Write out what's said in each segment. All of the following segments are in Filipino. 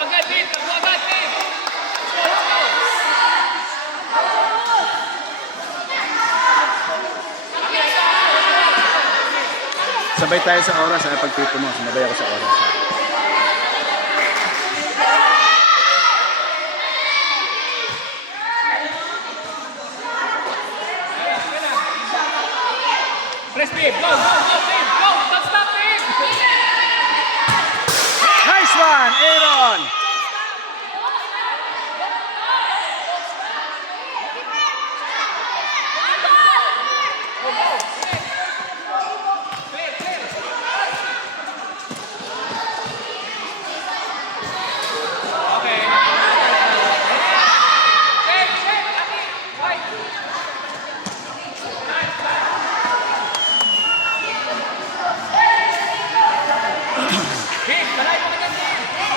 agad, Bin! Takbo agad, Bin! Sabay tayo sa oras, ha? Pagtito mo, sumabay ako sa oras. Press, Bin! Go, go, go, Bin! Go! Don't stop, Bin! Nice one, Aaron!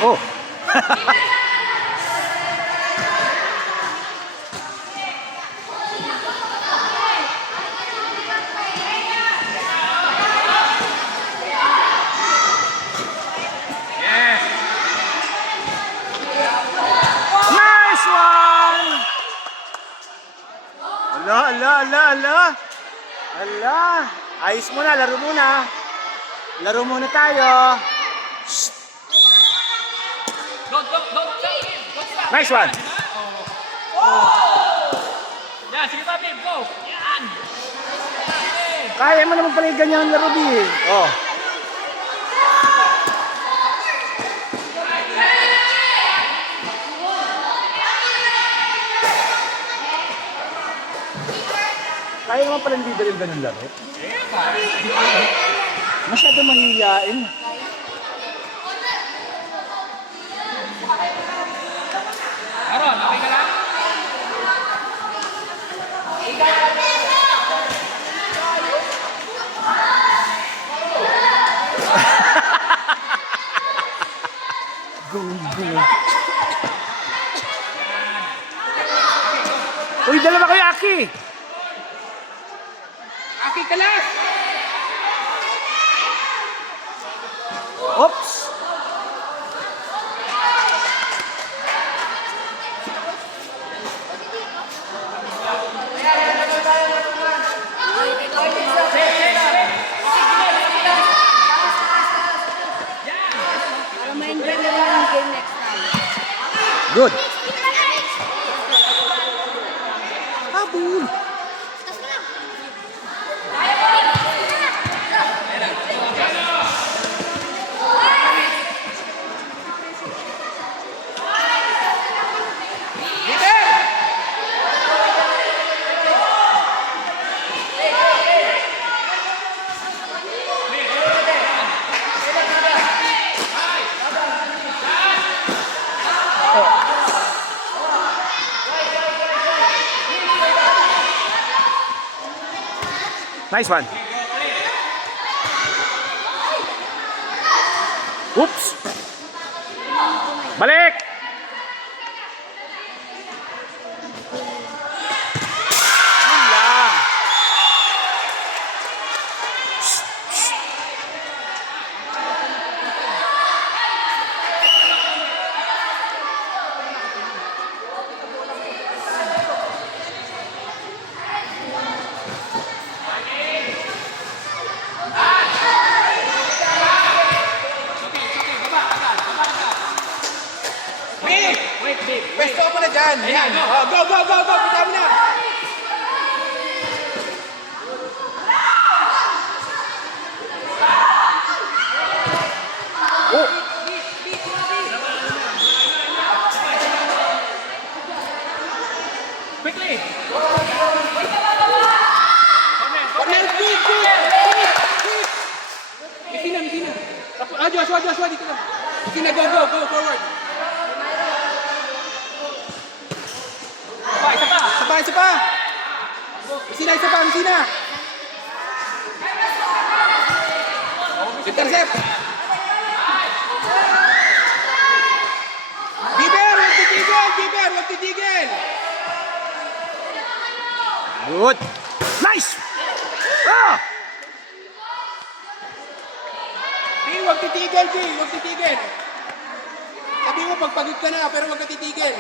Oh! Nice one! Ala. Ayos muna, laro muna. Laro muna tayo. Don't stop, Bin! Don't stop! Nice one! Yan, sige pa, Bin! Go! Yan! Kaya mo naman pala yung ganyan laro, Bi. Oh. Kaya naman pala hindi dahil ganun laro. Masyado mahihiyain. Aaron, okay ka lang? Go. Uy, dalawa kayo, Aki! Aki ka lang! Oops! Good. Habol. Nice one. Oops. Balik. Yun lang. Pwesto mo na dyan. Ayan. Oh, go. Punta mo na. Oh. Quickly! Cornel, quick. Messina. Joshua, dito na. Messina, go forward. Isa pa. Messina. Intercept. Biber, wag titigil. Good. Nice. Ah! Wag titigil. Sabi mo, pagpagod ka na, pero huwag ka titigil.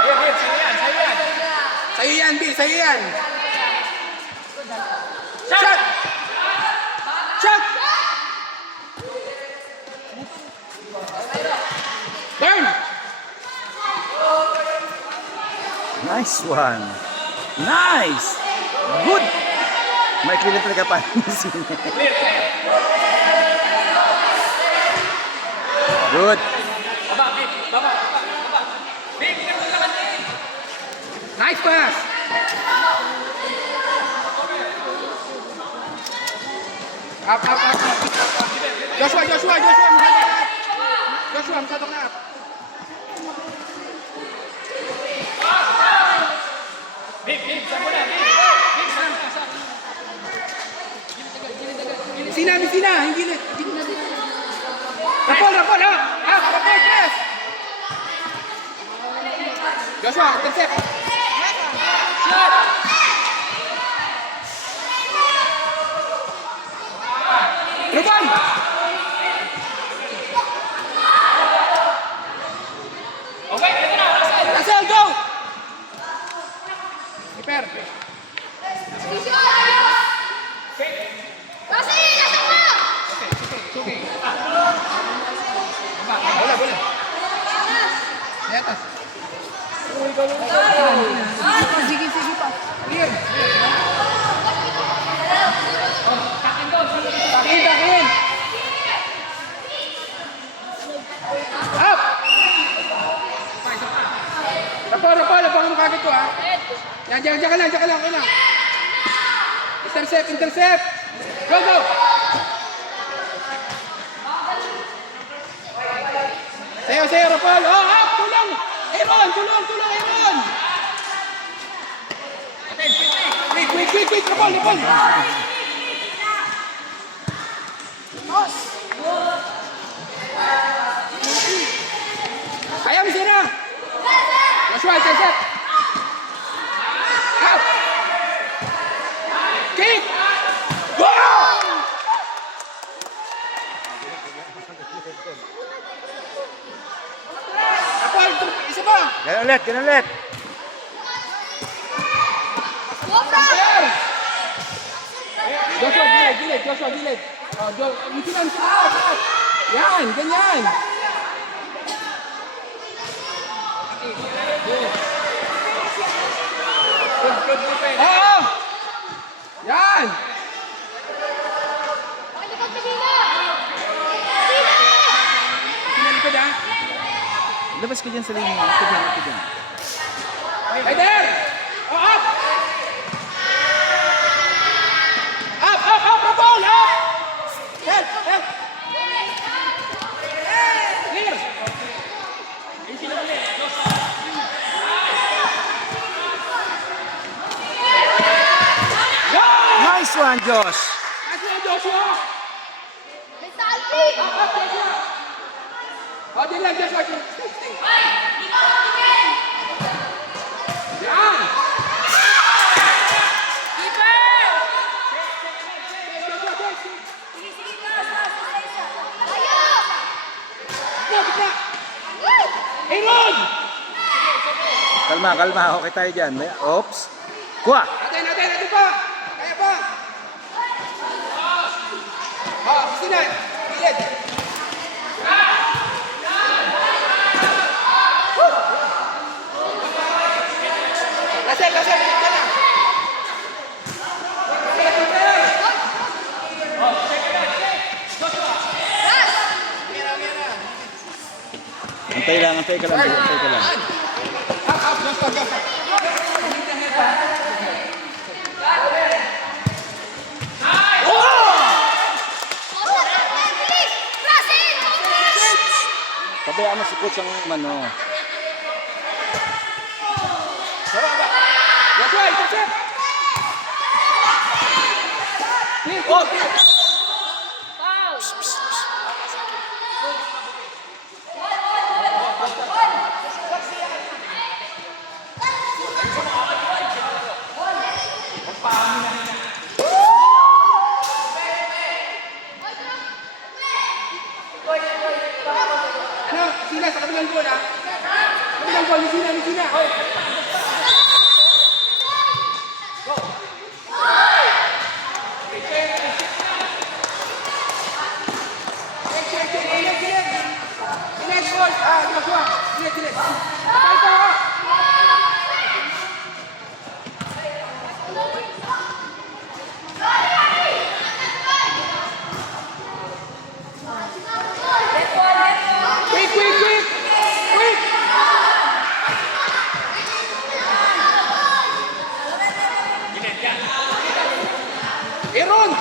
Ayan, ayan, sa'yo yan, sa'yo yan. Sa'yo yan, B. Sa'yo yan. Shot! Shot! Shot! Burn! Nice one. Nice. Good. May clear talaga pa ni Sine. Clear, clear. Good. Baba, big, baba, baba, baba. Big, clear mo naman din. Nice pass! Up, up, up, up. Joshua, Joshua, Joshua, masyado na up. Joshua, masyado na up. Big, big, saan mo na, big. Big, saan ka, saan? Sina, Sina, hindi na. Rapol, Rapol, up! Up, Rapol, yes! Joshua, intercept. Shot! Ruban! Okay, ito na, Russell. Russell, go! Keeper. Bola, bola. Di atas. Sige, sige pa. Clear. Takin, takin. Up! Rapol, Rapol, abangan mo kagad ko, ha? Yan, diyan ka lang, okay lang. Intercept, intercept. Go, go! Sayo, Rapol. Oh, up! Tulong! Aaron! Tulong, Aaron! Quick, Rapol, Rapol! Ayaw, Sina! Joshua, intercept! Out! Kick! Go! Rapol, isa pa! Ganun ulit, ganun ulit. Fair! Joshua, gilid. Oh, ito lang siya. Yan, ganyan. Good movement. Oo! Yan! Sinalikod, ha? Labas ka dyan sa linya. Ito dyan, ito dyan. Right there! Oh, up! Up, Rapol! Up! Help! Clear! Go! Nice one, Josh. Joshua! Up, Joshua! Oh, din lang, Joshua. Stay. Yan! Bigla! Aaron! Kalma. Okay tayo dyan. Oops. Kuha. Natin pa! Kaya pa! Oh, Sina! Gilid! Lasel! Dito na! Antay ka lang. Up, go. Pabayaan mo si coach ang mano. Joshua, intercept! Oh! Aaron!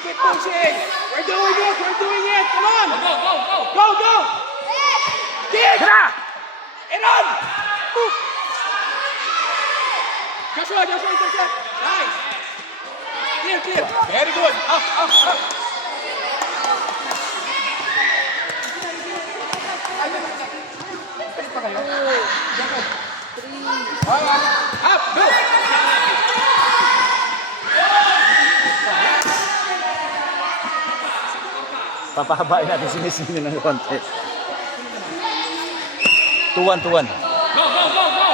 Keep pushing! We're doing it! We're doing it! Come on! Go, go, go! Go, go! Kick! Tira! Aaron! Move! Joshua, intercept! Nice! Clear, clear! Very good! Up, up, up! Palit pa kayo? Jacob. Up! Go! Papahabain natin si Miss Mino ng konti. 2-1, 2-1. Go, go, go, go!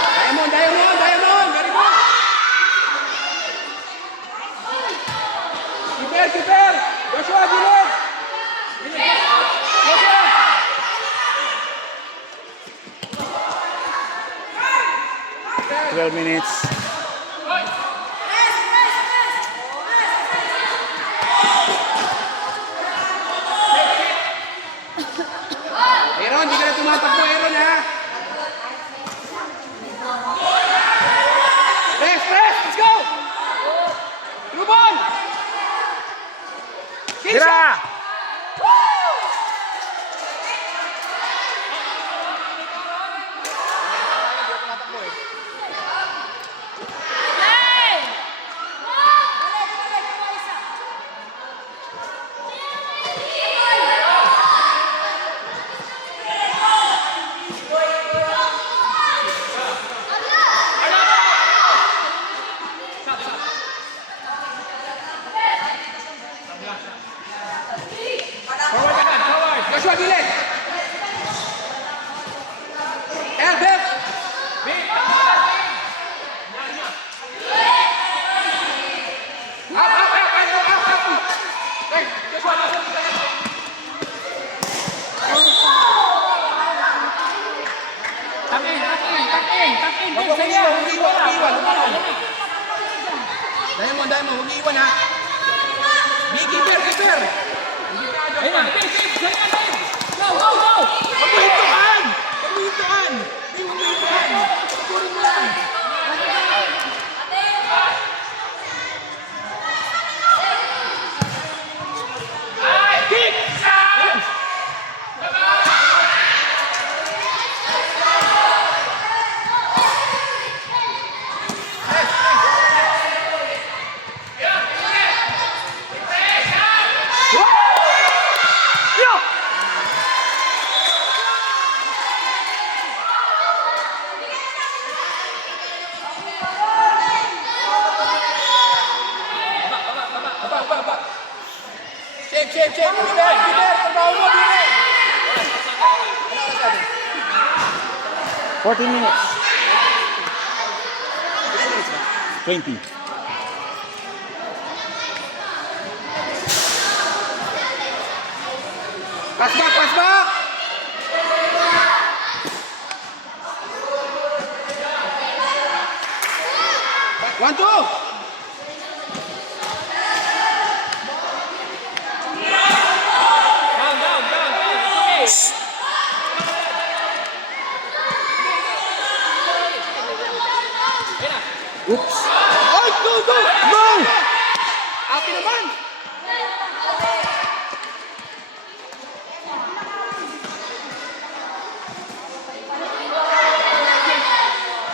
Diamond! Very good! Keeper! Joshua, gilid! Joshua! 12 minutes. Aaron, di ka na tumatakbo, Aaron, ha? Press! Let's go! Lubon! Tira! Joshua, gilid! Help! Up! Hey, Joshua, Tuck in, tuck in, tuck in, tuck in! Huwag Sige, iiwan. Diamond, huwag iiwan, ha? Keeper! Ayun na, Dave, Dave! Sige na, Dave! Go, go, go! Huwag mo hintuan! Huwag mo hintuan! Puro mo lang! Kick! Shape! Keeper! Trabaho mo, Keeper! 14 minutes. 20. Pass back! 1, 2! Down! It's okay! Oops. Ay, go! Go! Akin naman!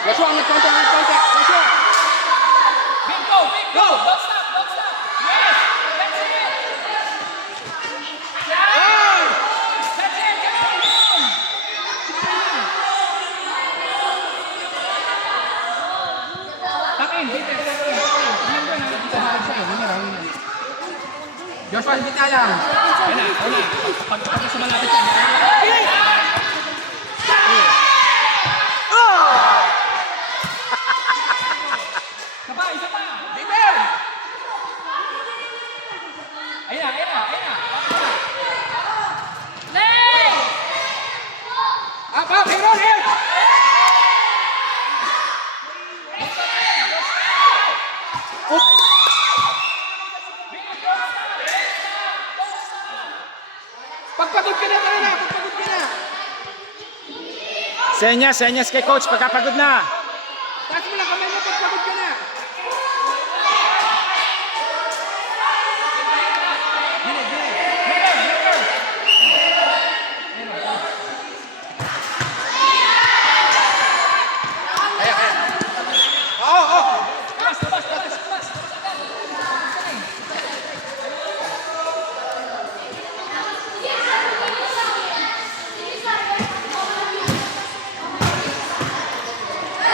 Joshua, nag-contact! Joshua! Big go! Don't stop! Yes! That's it! Ay! That's it! Come on! Tuck in, Peter, tuck in. Remember na, dito hawak siya. Joshua, hindi na lang. Ayun na. Pag sa malapit siya. Isa pa! Keeper! Ayun na. Up, Aaron, help! Senyas kay coach pagkapagod na. Taas mo lang kamay mo pag pagod ka na.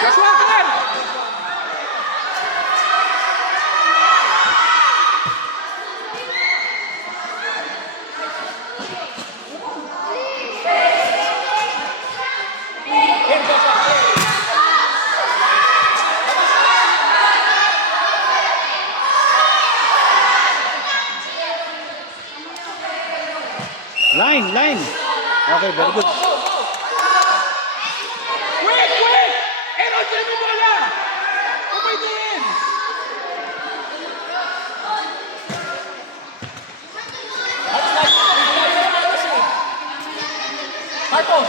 Joshua, clear! Line. Okay, very good. Quick! Aaron, sila mo bola! Umay din! Marcos!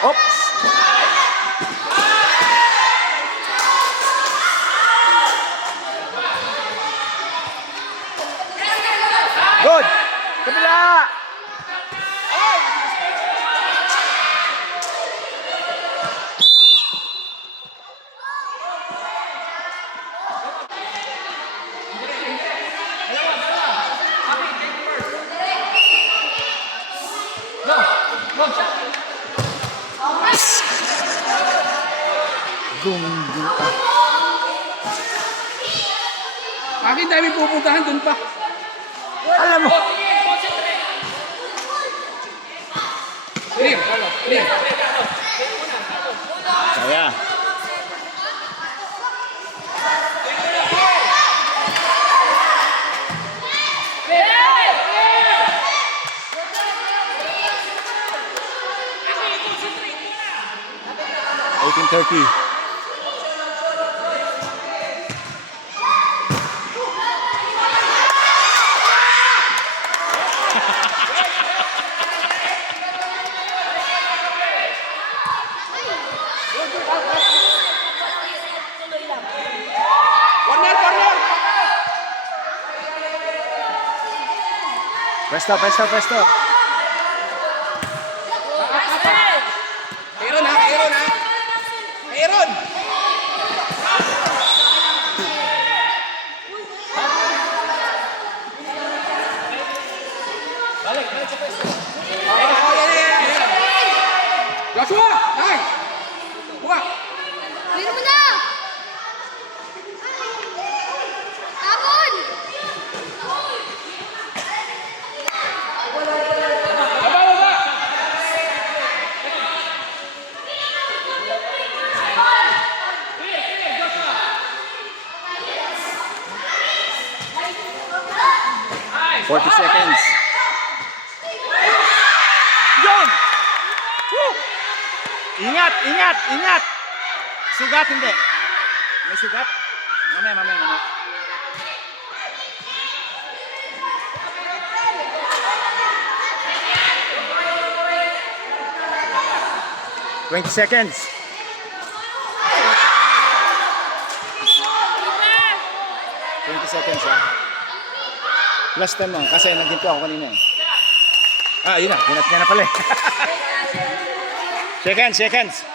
Oops. Good. Kabila. Gumbi. Akin dami pupuntahan dun pa. Alam mo. Clear. Kaya. $18.30. Corner! Presto. Aaron! Joshua! Nice! Buka! Clear mo na! Tapon! Baba! 40 seconds. Yun! Woo! Ingat! Sugat hindi. May sugat? Mamaya. 20 seconds. Ha. Plus 10 mo. Kasi nandito ako kanina eh. Yun na. Hinat niya na pala eh. Seconds.